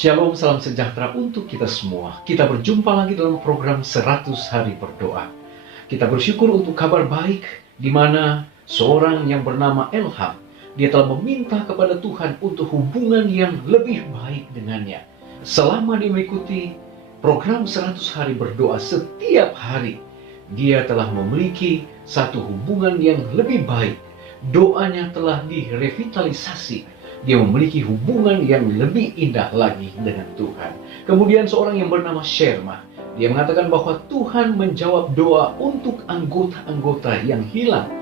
Shalom, salam sejahtera untuk kita semua. Kita berjumpa lagi dalam program 100 Hari Berdoa. Kita bersyukur untuk kabar baik di mana seorang yang bernama Elham, dia telah meminta kepada Tuhan untuk hubungan yang lebih baik dengannya. Selama dia mengikuti program 100 Hari Berdoa setiap hari, dia telah memiliki satu hubungan yang lebih baik. Doanya telah direvitalisasi. Dia memiliki hubungan yang lebih indah lagi dengan Tuhan. Kemudian seorang yang bernama Sherma, dia mengatakan bahwa Tuhan menjawab doa untuk anggota-anggota yang hilang.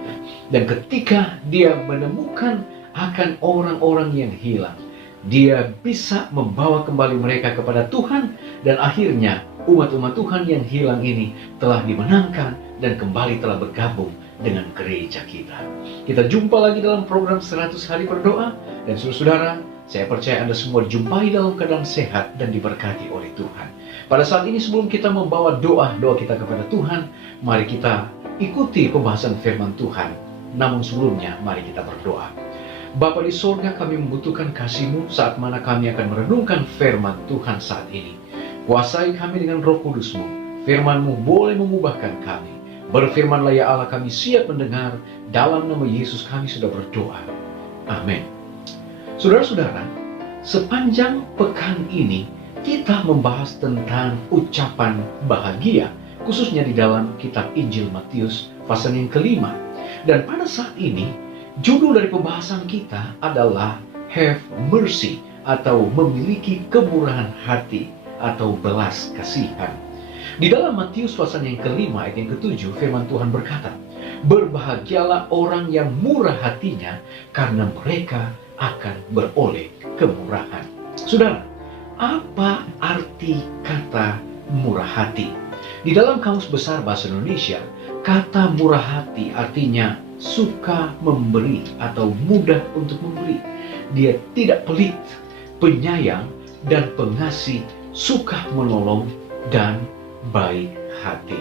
Dan ketika dia menemukan akan orang-orang yang hilang, dia bisa membawa kembali mereka kepada Tuhan. Dan akhirnya umat-umat Tuhan yang hilang ini telah dimenangkan dan kembali telah bergabung dengan gereja kita. Kita jumpa lagi dalam program 100 Hari Berdoa. Dan saudara-saudara, saya percaya Anda semua dijumpai dalam keadaan sehat dan diberkati oleh Tuhan. Pada saat ini sebelum kita membawa doa-doa kita kepada Tuhan, mari kita ikuti pembahasan firman Tuhan. Namun sebelumnya, mari kita berdoa. Bapa di sorga, kami membutuhkan kasih-Mu saat mana kami akan merenungkan firman Tuhan saat ini. Kuasai kami dengan Roh Kudus-Mu. Firman-Mu boleh mengubahkan kami. Berfirmanlah ya Allah, kami siap mendengar. Dalam nama Yesus kami sudah berdoa. Amin. Saudara-saudara, sepanjang pekan ini kita membahas tentang ucapan bahagia, khususnya di dalam kitab Injil Matius pasal yang kelima. Dan pada saat ini, judul dari pembahasan kita adalah Have Mercy, atau memiliki kemurahan hati atau belas kasihan. Di dalam Matius pasal yang kelima ayat yang ketujuh, firman Tuhan berkata, "Berbahagialah orang yang murah hatinya, karena mereka akan beroleh kemurahan." Saudara, apa arti kata murah hati? Di dalam Kamus Besar Bahasa Indonesia, kata murah hati artinya suka memberi atau mudah untuk memberi. Dia tidak pelit, penyayang, dan pengasih, suka menolong, dan baik hati.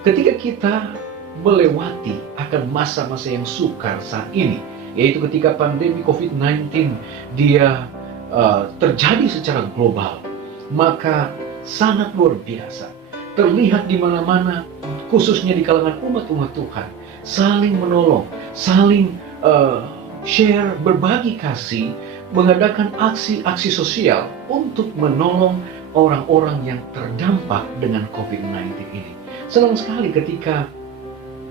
Ketika kita melewati akan masa-masa yang sukar saat ini, yaitu ketika pandemi COVID-19 dia terjadi secara global, maka sangat luar biasa. Terlihat di mana-mana, khususnya di kalangan umat-umat Tuhan, saling menolong, saling share, berbagi kasih, mengadakan aksi-aksi sosial untuk menolong orang-orang yang terdampak dengan COVID-19 ini. Senang sekali ketika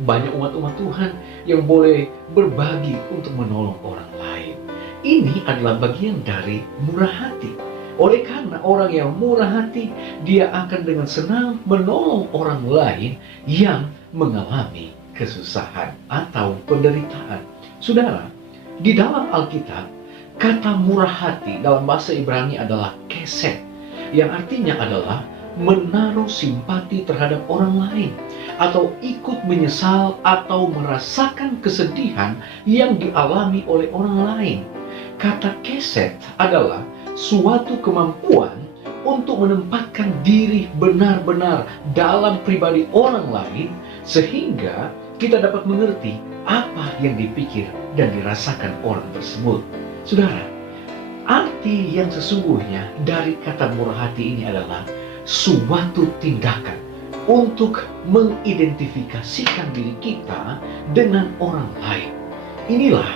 banyak umat-umat Tuhan yang boleh berbagi untuk menolong orang lain. Ini adalah bagian dari murah hati. Oleh karena orang yang murah hati, dia akan dengan senang menolong orang lain yang mengalami kesusahan atau penderitaan. Saudara, di dalam Alkitab, kata murah hati dalam bahasa Ibrani adalah kesed, yang artinya adalah menaruh simpati terhadap orang lain, atau ikut menyesal atau merasakan kesedihan yang dialami oleh orang lain. Kata kesed adalah suatu kemampuan untuk menempatkan diri benar-benar dalam pribadi orang lain, sehingga kita dapat mengerti apa yang dipikir dan dirasakan orang tersebut. Saudara, arti yang sesungguhnya dari kata murah hati ini adalah suatu tindakan untuk mengidentifikasikan diri kita dengan orang lain. Inilah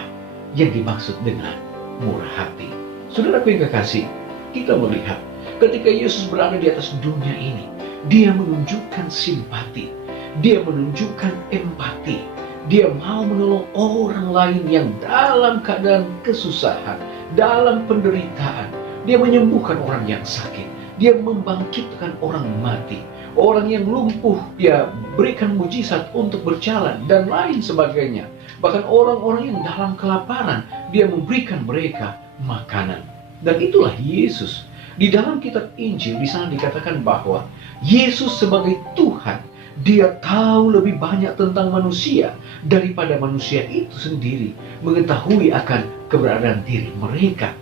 yang dimaksud dengan murah hati. Saudaraku yang kekasih, kita melihat ketika Yesus berada di atas dunia ini, dia menunjukkan simpati, dia menunjukkan empati, dia mau menolong orang lain yang dalam keadaan kesusahan, dalam penderitaan. Dia menyembuhkan orang yang sakit, dia membangkitkan orang mati, orang yang lumpuh dia berikan mujizat untuk berjalan dan lain sebagainya. Bahkan orang-orang yang dalam kelaparan, dia memberikan mereka makanan. Dan itulah Yesus. Di dalam kitab Injil di sana dikatakan bahwa Yesus sebagai Tuhan, dia tahu lebih banyak tentang manusia daripada manusia itu sendiri mengetahui akan keberadaan diri mereka.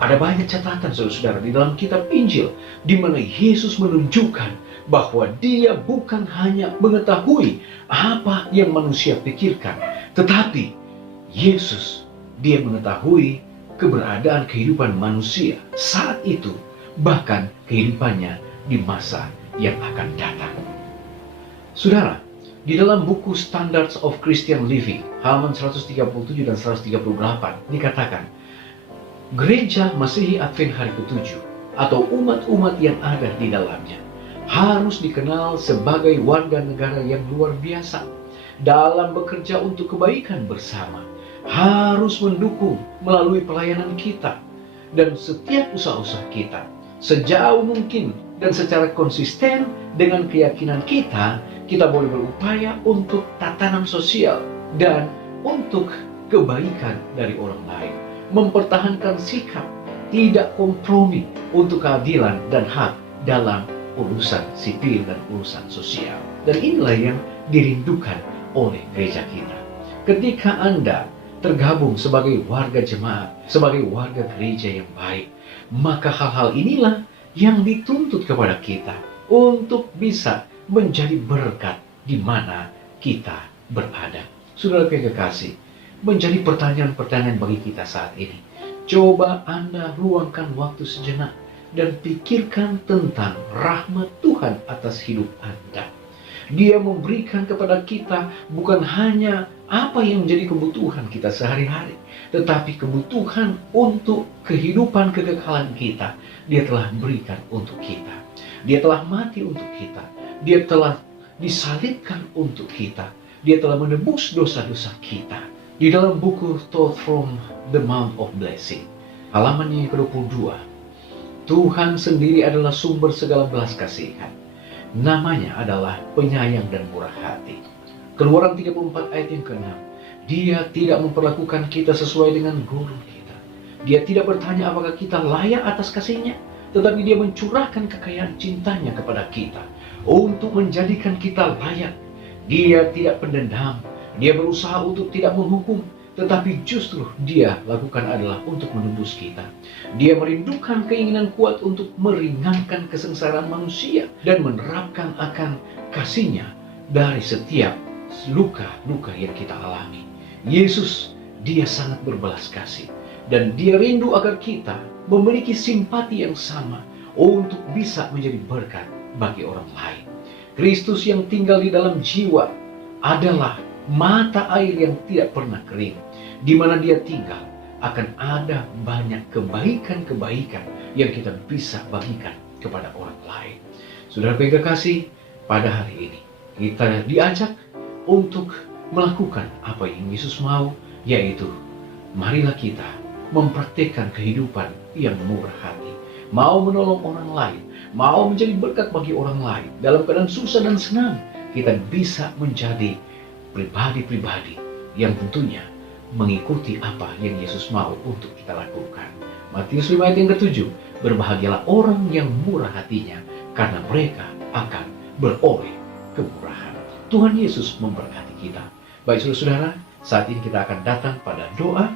Ada banyak catatan saudara-saudara di dalam kitab Injil di mana Yesus menunjukkan bahwa dia bukan hanya mengetahui apa yang manusia pikirkan, tetapi Yesus, dia mengetahui keberadaan kehidupan manusia saat itu bahkan kehidupannya di masa yang akan datang. Saudara, di dalam buku Standards of Christian Living, halaman 137 dan 138, dikatakan, Gereja Masehi Advent hari ke-7 atau umat-umat yang ada di dalamnya harus dikenal sebagai warga negara yang luar biasa dalam bekerja untuk kebaikan bersama, harus mendukung melalui pelayanan kita dan setiap usaha-usaha kita sejauh mungkin dan secara konsisten dengan keyakinan kita boleh berupaya untuk tatanan sosial dan untuk kebaikan dari orang lain, mempertahankan sikap tidak kompromi untuk keadilan dan hak dalam urusan sipil dan urusan sosial. Dan inilah yang dirindukan oleh gereja kita. Ketika Anda tergabung sebagai warga jemaat, sebagai warga gereja yang baik, maka hal-hal inilah yang dituntut kepada kita untuk bisa menjadi berkat di mana kita berada. Saudara kekasih, menjadi pertanyaan-pertanyaan bagi kita saat ini. Coba Anda luangkan waktu sejenak dan pikirkan tentang rahmat Tuhan atas hidup Anda. Dia memberikan kepada kita bukan hanya apa yang menjadi kebutuhan kita sehari-hari, tetapi kebutuhan untuk kehidupan kekekalan kita. Dia telah berikan untuk kita. Dia telah mati untuk kita. Dia telah disalibkan untuk kita. Dia telah menebus dosa-dosa kita. Di dalam buku Taught from the Mount of Blessing, halaman yang ke-22, Tuhan sendiri adalah sumber segala belas kasihan. Namanya adalah penyayang dan murah hati. Keluaran 34 ayat yang ke-6. Dia tidak memperlakukan kita sesuai dengan guru kita. Dia tidak bertanya apakah kita layak atas kasih-Nya, tetapi Dia mencurahkan kekayaan cintanya kepada kita untuk menjadikan kita layak. Dia tidak pendendam. Dia berusaha untuk tidak menghukum, tetapi justru Dia lakukan adalah untuk menebus kita. Dia merindukan keinginan kuat untuk meringankan kesengsaraan manusia dan menerapkan akan kasih-Nya dari setiap luka-luka yang kita alami. Yesus, Dia sangat berbelas kasih dan Dia rindu agar kita memiliki simpati yang sama untuk bisa menjadi berkat bagi orang lain. Kristus yang tinggal di dalam jiwa adalah mata air yang tidak pernah kering. Di mana Dia tinggal akan ada banyak kebaikan-kebaikan yang kita bisa bagikan kepada orang lain. Saudara kekasih, pada hari ini kita diajak untuk melakukan apa yang Yesus mau, yaitu marilah kita mempraktikkan kehidupan yang murah hati, mau menolong orang lain, mau menjadi berkat bagi orang lain dalam keadaan susah dan senang. Kita bisa menjadi pribadi-pribadi yang tentunya mengikuti apa yang Yesus mau untuk kita lakukan. Matius 5 ayat yang ke-7, berbahagialah orang yang murah hatinya, karena mereka akan beroleh kemurahan. Tuhan Yesus memberkati kita. Baik saudara-saudara, saat ini kita akan datang pada doa.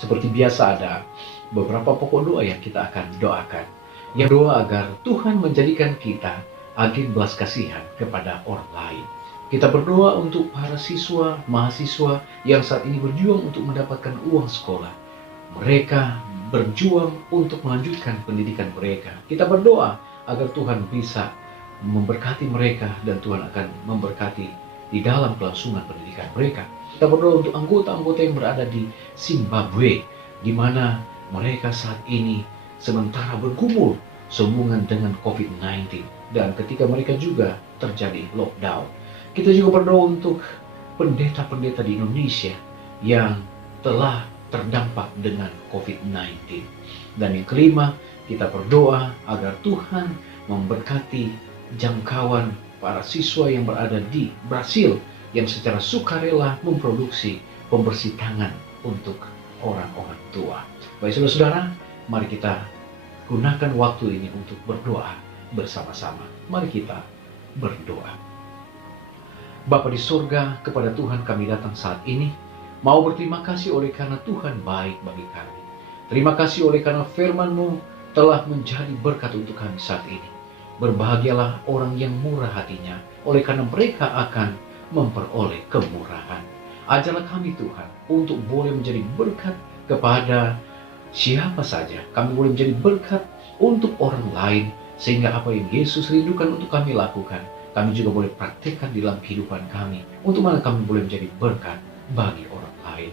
Seperti biasa ada beberapa pokok doa yang kita akan doakan. Yang doa agar Tuhan menjadikan kita agen belas kasihan kepada orang lain. Kita berdoa untuk para siswa, mahasiswa yang saat ini berjuang untuk mendapatkan uang sekolah. Mereka berjuang untuk melanjutkan pendidikan mereka. Kita berdoa agar Tuhan bisa memberkati mereka dan Tuhan akan memberkati di dalam kelangsungan pendidikan mereka. Kita berdoa untuk anggota-anggota yang berada di Zimbabwe, di mana mereka saat ini sementara bergumul sehubungan dengan COVID-19 dan ketika mereka juga terjadi lockdown. Kita juga berdoa untuk pendeta-pendeta di Indonesia yang telah terdampak dengan COVID-19. Dan yang kelima, kita berdoa agar Tuhan memberkati jangkauan para siswa yang berada di Brasil yang secara sukarela memproduksi pembersih tangan untuk orang-orang tua. Baik saudara-saudara, mari kita gunakan waktu ini untuk berdoa bersama-sama. Mari kita berdoa. Bapa di surga, kepada Tuhan kami datang saat ini, mau berterima kasih oleh karena Tuhan baik bagi kami. Terima kasih oleh karena firman-Mu telah menjadi berkat untuk kami saat ini. Berbahagialah orang yang murah hatinya, oleh karena mereka akan memperoleh kemurahan. Ajarlah kami Tuhan, untuk boleh menjadi berkat kepada siapa saja. Kami boleh menjadi berkat untuk orang lain, sehingga apa yang Yesus rindukan untuk kami lakukan, kami juga boleh praktekkan di dalam kehidupan kami, untuk mana kami boleh menjadi berkat bagi orang lain.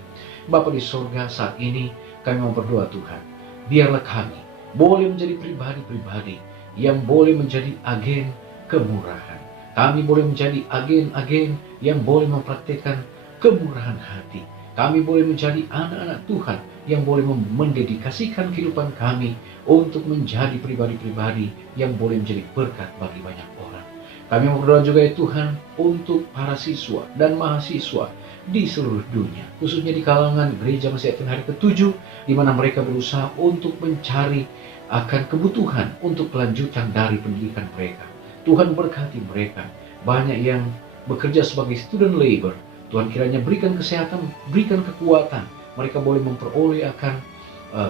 Bapa di sorga, saat ini kami mau berdoa Tuhan, biarlah kami boleh menjadi pribadi-pribadi yang boleh menjadi agen kemurahan. Kami boleh menjadi agen-agen yang boleh mempraktekkan kemurahan hati. Kami boleh menjadi anak-anak Tuhan yang boleh mendedikasikan kehidupan kami untuk menjadi pribadi-pribadi yang boleh menjadi berkat bagi banyak orang. Kami berdoa juga ya Tuhan untuk para siswa dan mahasiswa di seluruh dunia, khususnya di kalangan gereja Masih Advent hari ke-7, di mana mereka berusaha untuk mencari akan kebutuhan untuk kelanjutan dari pendidikan mereka. Tuhan berkati mereka. Banyak yang bekerja sebagai student labor. Tuhan kiranya berikan kesehatan, berikan kekuatan. Mereka boleh memperoleh akan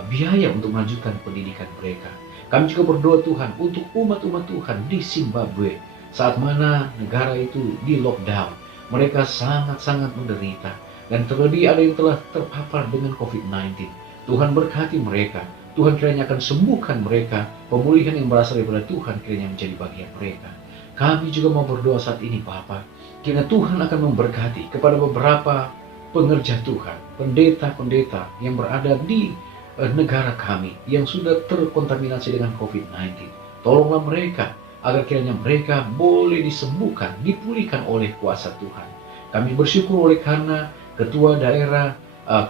biaya untuk melanjutkan pendidikan mereka. Kami juga berdoa Tuhan untuk umat-umat Tuhan di Zimbabwe. Saat mana negara itu di lockdown, mereka sangat-sangat menderita. Dan terlebih ada yang telah terpapar dengan COVID-19. Tuhan berkati mereka. Tuhan kiranya akan sembuhkan mereka. Pemulihan yang berasal daripada Tuhan kiranya menjadi bagian mereka. Kami juga mau berdoa saat ini Bapa, kiranya Tuhan akan memberkati kepada beberapa pengerja Tuhan, pendeta-pendeta yang berada di negara kami yang sudah terkontaminasi dengan COVID-19. Tolonglah mereka agar kiranya mereka boleh disembuhkan, dipulihkan oleh kuasa Tuhan. Kami bersyukur oleh karena Ketua Daerah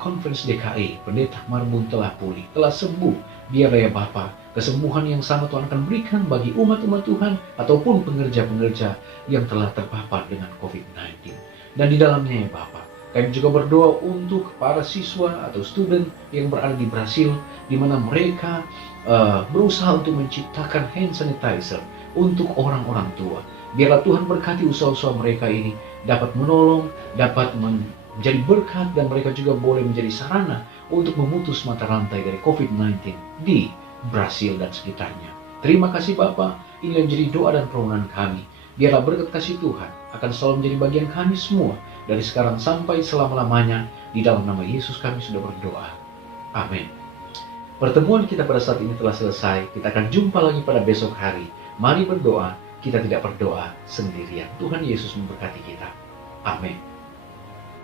Conference DKI, Pendeta Marbun telah pulih, telah sembuh. Biarlah ya Bapa, kesembuhan yang sama Tuhan akan berikan bagi umat-umat Tuhan ataupun pengerja-pengerja yang telah terpapar dengan COVID-19. Dan di dalamnya ya Bapa, kami juga berdoa untuk para siswa atau student yang berada di Brasil, di mana mereka berusaha untuk menciptakan hand sanitizer untuk orang-orang tua. Biarlah Tuhan berkati usaha-usaha mereka ini dapat menolong, dapat menjadi berkat, dan mereka juga boleh menjadi sarana untuk memutus mata rantai dari COVID-19 di Brasil dan sekitarnya. Terima kasih Bapa, ini menjadi doa dan permohonan kami. Biarlah berkat kasih Tuhan akan selalu menjadi bagian kami semua, dari sekarang sampai selama-lamanya. Di dalam nama Yesus kami sudah berdoa. Amin. Pertemuan kita pada saat ini telah selesai. Kita akan jumpa lagi pada besok hari. Mari berdoa, kita tidak berdoa sendirian. Tuhan Yesus memberkati kita. Amin.